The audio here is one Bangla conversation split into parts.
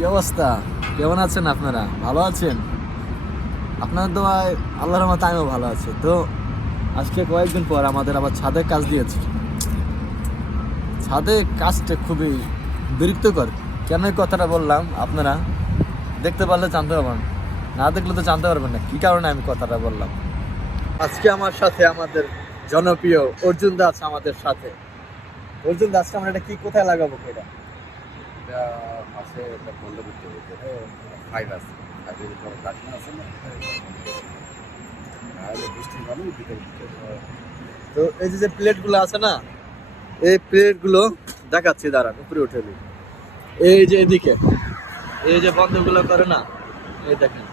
কি অবস্থা? কেমন আছেন আপনারা? ভালো আছেন? আপনাদের দোয়ায় আল্লাহর রহমতে আমিও ভালো আছি। তো আজকে কয়েকদিন পর আমাদের আবার ছাদে কাজ দিয়েছে। ছাদে কাজটা খুবই বিরক্তিকর। কেন এই কথাটা বললাম আপনারা দেখতে পারলে জানতে পারবেন, না দেখলে তো জানতে পারবেন না কী কারণে আমি কথাটা বললাম। আজকে আমার সাথে আমাদের জনপ্রিয় অর্জুন দা আছে আমাদের সাথে। অর্জুন দা, আজকে আমরা এটা কি কোথায় লাগাবো? এটা পাশে একটা বন্ধ করতে হবে, ফাইভ আছে, ফাইভের উপরে কাটনা আছে না, তাহলে বৃষ্টির পানি ভিতরে ঢুকে যাবে। তো এই যে প্লেটগুলো আছে না, এই প্লেটগুলো দেখাচ্ছি, দাঁড়ান উপরে উঠে দিই। এই যে এদিকে এই যে বন্ধগুলো করে না, এই দেখেন,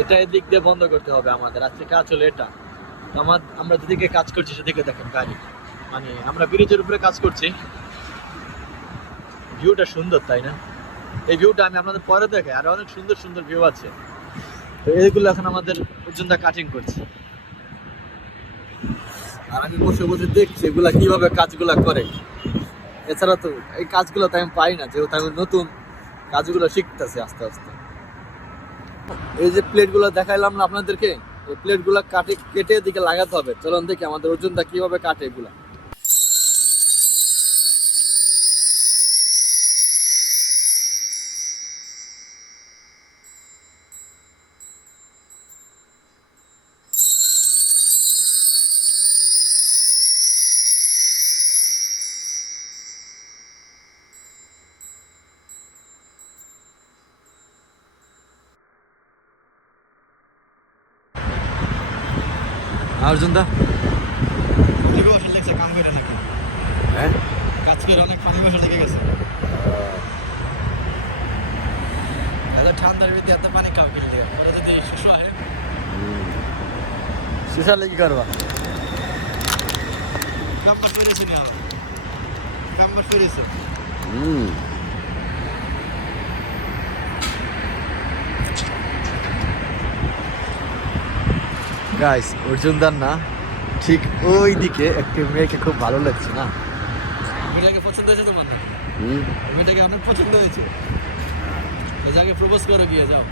এটা এদিক দিয়ে বন্ধ করতে হবে আমাদের। আজকে কাজ হলো এটা। আমরা যেদিকে কাজ করছি সেদিকে দেখেন গাড়ি, মানে আমরা ব্রিজের উপরে কাজ করছি। ভিউটা সুন্দর, তাই না? এই ভিউটা আমি আপনাদের পরে দেখাই, আর অনেক সুন্দর সুন্দর ভিউ আছে। তো এইগুলো এখন আমাদের পর্যন্ত কাটিং করছে, আর আমি বসে বসে দেখছি এগুলা কিভাবে কাজগুলা করে। এছাড়া তো এই কাজগুলো তো আমি পাই না, যেহেতু আমি নতুন কাজগুলো শিখতেছি আস্তে আস্তে। এই যে প্লেটগুলো দেখাইলাম না আপনাদেরকে, এই প্লেটগুলো কেটে এদিকে লাগাতে হবে। চলুন দেখি আমাদের অর্জুনদা কিভাবে কাটে এগুলা। অর্জুনদা কাম করে নাকি? হ্যাঁ, কাজ করে অনেক পানি বসা লেগে গেছে। এত ঠান্ডার ভিতরে এত পানি খাও কিনলে যদি শিশু আসে, শিশালে কি করবা? কাম্বার ফিরেছে না, কাম্বার ফিরেছে। গাইস, অর্জুনদার না ঠিক ওই দিকে একটি মেয়েকে খুব ভালো লাগছে না? মেয়েটাকে পছন্দ হয়েছে তোমার না? মেয়েটাকে অনেক পছন্দ হয়েছে। এই জায়গায় প্রপোজ করে গিয়ে যাও।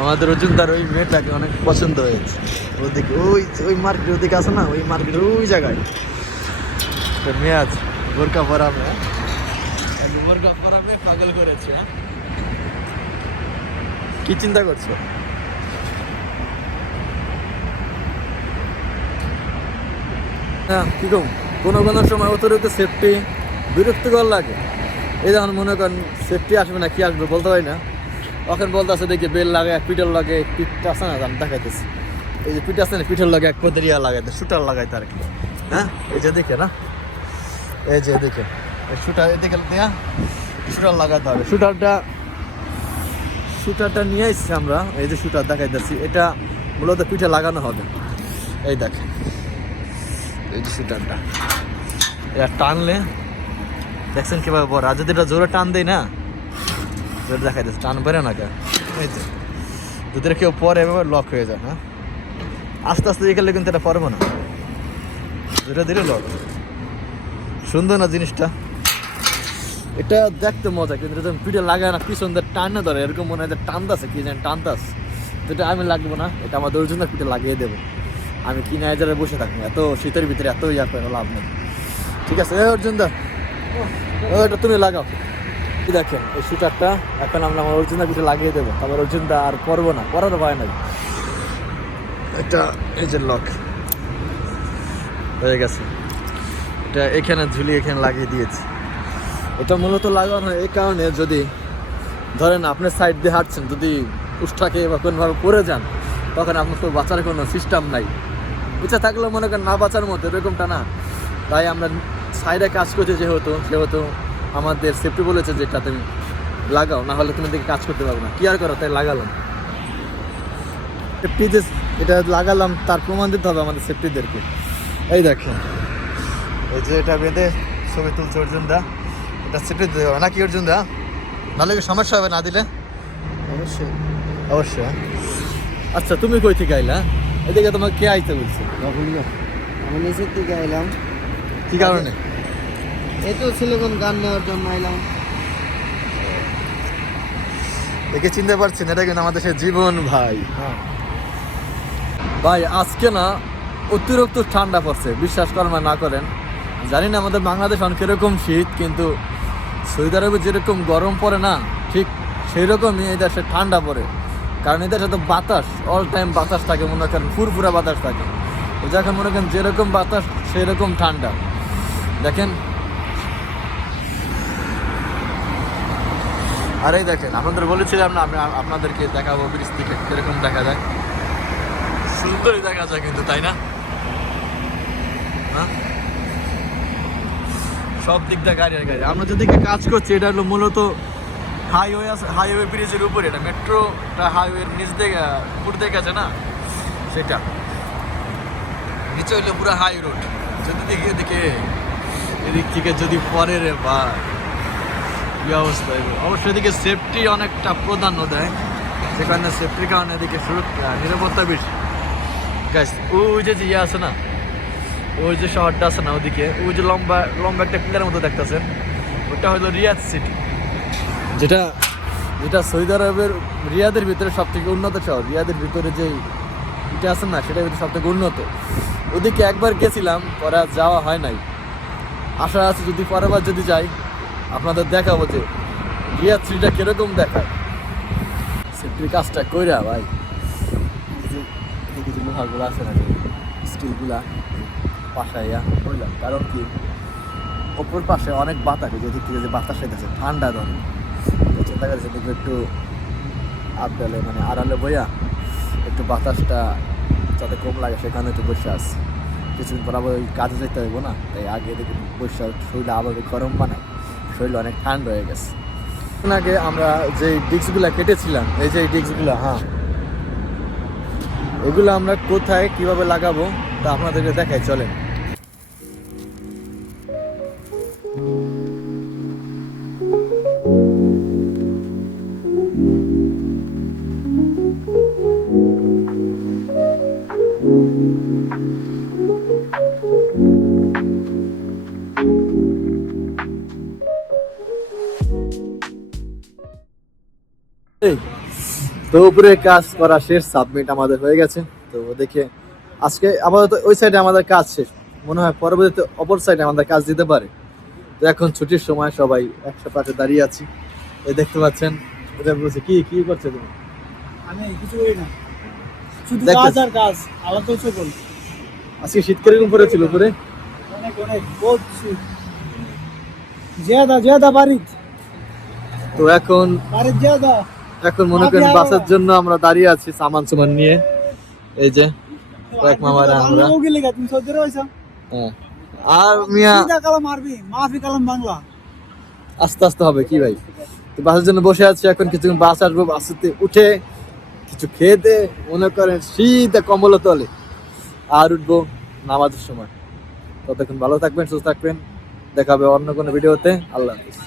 আমাদের অর্জুনদার ওই মেয়েটাকে অনেক পছন্দ হয়েছে। ওদিকে ওই মার্কেট ওদিকে আছে না, ওই মার্কেটের ওই জায়গায় মেয়ে আছে, বোরকা পরা মেয়ে। বোরকা পরা মেয়ে পাগল করেছে। কি চিন্তা করছো? হ্যাঁ, কি কম, কোনো কোনো সময় অতিরিক্ত সেফটি বিরক্তিকর লাগে। এই যখন মনে করেন সেফটি আসবে না, কি আসবে বলতে পারি না। ওখানে বলতে আছে দেখি বেল লাগে, পিঠের লাগে, পিঠটা আছে না, আমি দেখাইতেছি। এই যে পিঠ আছে না, পিঠের লাগে এক পদের লাগাইতে, শুটার লাগাইতে আর কি। হ্যাঁ, এই যে দেখে না, এই যে দেখে শুটার এদিকে দেয়া শুটার লাগাতে হবে। শুটারটা নিয়ে এসছি আমরা। এই যে শুটার দেখাইতেছি, এটা মূলত পিঠে লাগানো হবে। এই দেখেন, এই যে শুটারটা এটা টানলে দেখছেন কিভাবে বড়, আর যদি এটা জোরে টান দেয় না, দেখাইতেছে টান বেড়ে না কে। এই যে যদি কেউ পরে এভাবে লক হয়ে যায়। হ্যাঁ, আস্তে আস্তে এখানে কিন্তু এটা পারবো না, ধীরে ধীরে লক। সুন্দর না জিনিসটা? এটা দেখতে মজা, কিন্তু যখন পিঠে লাগায় না, পিছন দিয়ে টান ধরে, এরকম মনে হয় যে টানতেছে, কি জানি টানতাস। যেটা আমি লাগবো না, এটা আমাদের জন্য পিঠে লাগিয়ে দেবো। আমি কিনা এজারে বসে থাকবো, এত শীতের ভিতরে এত ইয়া করে লাভ নেই। ঠিক আছে অর্জুনদা, এটা তুমি লাগাও। কি দেখেন এই শুটারটা এখন আমরা আমার অর্জুনদা পিঠে লাগিয়ে দেবো। তারপর অর্জুনদা আর করবো না, করার ভয় নাই। এটা এই যে লক হয়ে গেছে, এটা এখানে ঝুলিয়ে এখানে লাগিয়ে দিয়েছি। এটা মূলত লাগানো হয় এই কারণে, যদি ধরেন আপনার সাইড দিয়ে হাঁটছেন, যদি উষ্ঠাকে বা কোনোভাবে পড়ে যান, তখন আপনার তো বাঁচার কোনো সিস্টেম নাই। ইচ্ছা থাকলেও মনে করেন না বাঁচার মতো, এরকমটা না। তাই আমরা সাইডে কাজ করছি, সেহেতু আমাদের সেফটি বলেছে যে এটা তুমি লাগাও, না হলে তুমি দেখে কাজ করতে পারবে না। কি আর করো, তাই লাগালাম। সেফটি যে এটা লাগালাম তার প্রমাণ দিতে হবে আমাদের সেফটিদেরকে। এই দেখেন, এই যে এটা বেঁধে ছবি তুলছে অর্জুনদা, এটা সেফটি দিতে হবে নাকি অর্জুনদা? নাহলে কি সমস্যা হবে না দিলে? অবশ্যই অবশ্যই। আচ্ছা, তুমি কই থেকে আইলা? এদিকে তোমাকে কে আইতে বলছে? আমি নিচের দিকে আইলাম। কি কারণে? এই তো সিলিকন গান নেওয়ার জন্য এলাম। দেখে চিনতে পারছেন, এটা কিন্তু আমাদের দেশের জীবন ভাই। ভাই আজকে না অতিরিক্ত ঠান্ডা পড়ছে, বিশ্বাস করেন বা না করেন। জানি না আমাদের বাংলাদেশ অনেক কিরকম শীত, কিন্তু সৌদি আরবে যেরকম গরম পড়ে না, ঠিক সেই রকমই এই দেশে ঠান্ডা পড়ে। কারণ এই দেশে তো বাতাস, অল টাইম বাতাস থাকে, মনে করেন ফুরফুরা বাতাস থাকে। তো যখন মনে করেন যেরকম বাতাস সেই রকম ঠান্ডা। দেখেন, আর এই দেখেন, আপনাদের বলেছিলাম না আমি আপনাদেরকে দেখাবো ব্রিজ থেকে কিরকম দেখা যায়। সুন্দরই দেখা যায় কিন্তু, তাই না? হ্যাঁ, সব দিক দিয়ে গাড়ি আর গাড়ি। আমরা যেদিকে কাজ করছি এটা হলো মূলত হাইওয়ে আছে, হাইওয়ে ব্রিজের উপরে। এটা মেট্রোটা হাইওয়ের নিচ থেকে উপর থেকে আছে না, সেটা নিচে হইলে পুরো হাই রোড। যদি দেখি এদিকে, এদিক থেকে যদি পরে রে বা কি অবস্থা হবে। অবশ্যই এদিকে সেফটি অনেকটা প্রাধান্য দেয়, সেখানে সেফটির কারণে এদিকে সুরক্ষা নিরাপত্তা বেশি। গাইস, ওই যে ইয়ে আছে না, ওই যে শহরটা আছে না ওদিকে, ওই যে লম্বা লম্বা একটা পিলারের মতো দেখতেছেন, ওটা হলো রিয়াদ সিটি, যেটা যেটা সৌদি আরবের রিয়াদের ভিতরে সব থেকে উন্নত শহর। রিয়াদের ভিতরে যে এটা আছে না, সেটার ভিতরে সব থেকে উন্নত। ওদিকে একবার গেছিলাম, পরে আর যাওয়া হয় নাই। আশা আছে যদি পরের বার যদি যাই আপনাদের দেখাবো যে রিয়াদ সিটিটা কিরকম দেখায়। সেফটির কাজটা কইরা ভাই, কিছু লোহাগুলো আছে না, স্টিলগুলা পাশাইয়া বললাম, কারণ কি অপর পাশে অনেক বাতাস, যেদিক থেকে যে বাতাস এসেছে ঠান্ডা ধরে, চিন্তা করেছে দেখবে একটু আবডালে মানে আড়ালে বইয়া একটু বাতাসটা যাতে কম লাগে সেখানে একটু বসে আসছে। কিছুদিন পর আবার ওই কাজে যেতে হইব না, তাই আগে দেখে বসে শরীরে আবার গরম বানায়, শরীরে অনেক ঠান্ডা হয়ে গেছে। আগে আমরা যে ডিস্কগুলা কেটেছিলাম, এই যে ডিস্কগুলো, হ্যাঁ, এগুলো আমরা কোথায় কিভাবে লাগাবো তা আপনাদেরকে দেখাই, চলেন। তো উপরে কাজ করা শেষ, সাবমিট আমাদের হয়ে গেছে। তো দেখে আজকে আপাতত ওই সাইডে আমাদের কাজ শেষ, মনে হয় পরবর্তীতে অপর সাইডে আমাদের কাজ দিতে পারে। তো এখন ছুটির সময় সবাই একসাথে দাঁড়িয়ে আছি, এই দেখতে পাচ্ছেন। এটা বলছে কি কি করছে তুমি? আমি কিছু করি না, শুধু দেখতেছি। কাজ আর কাজ, আলাদা কিছু করি। আজকে শীতকালের উপরে ছিল উপরে অনেক অনেক বহুত শীত, জিয়াদা বাড়ি তো এখন জিয়াদা। মনে করেন বাসের জন্য আমরা দাঁড়িয়ে আছি সামান সুমান নিয়ে। এই যে কয়েক মামারা আমরা, তুমি সৌদি আরবে আইছো? হ্যাঁ। আর মিয়া সিধা কালাম আরবি, মাফি কালাম বাংলা। আস্তে আস্তে হবে কি ভাই। তো বাসের জন্য বসে আছি, এখন কিছুক্ষণ বাস আসবো, বাসেতে উঠে কিছু খেয়ে দে মনে করেন শীতে কম্বল তলে আর উঠবো নামাজের সময়। ততক্ষণ ভালো থাকবেন, সুস্থ থাকবেন, দেখা হবে অন্য কোনো ভিডিওতে। আল্লাহ হাফিজ।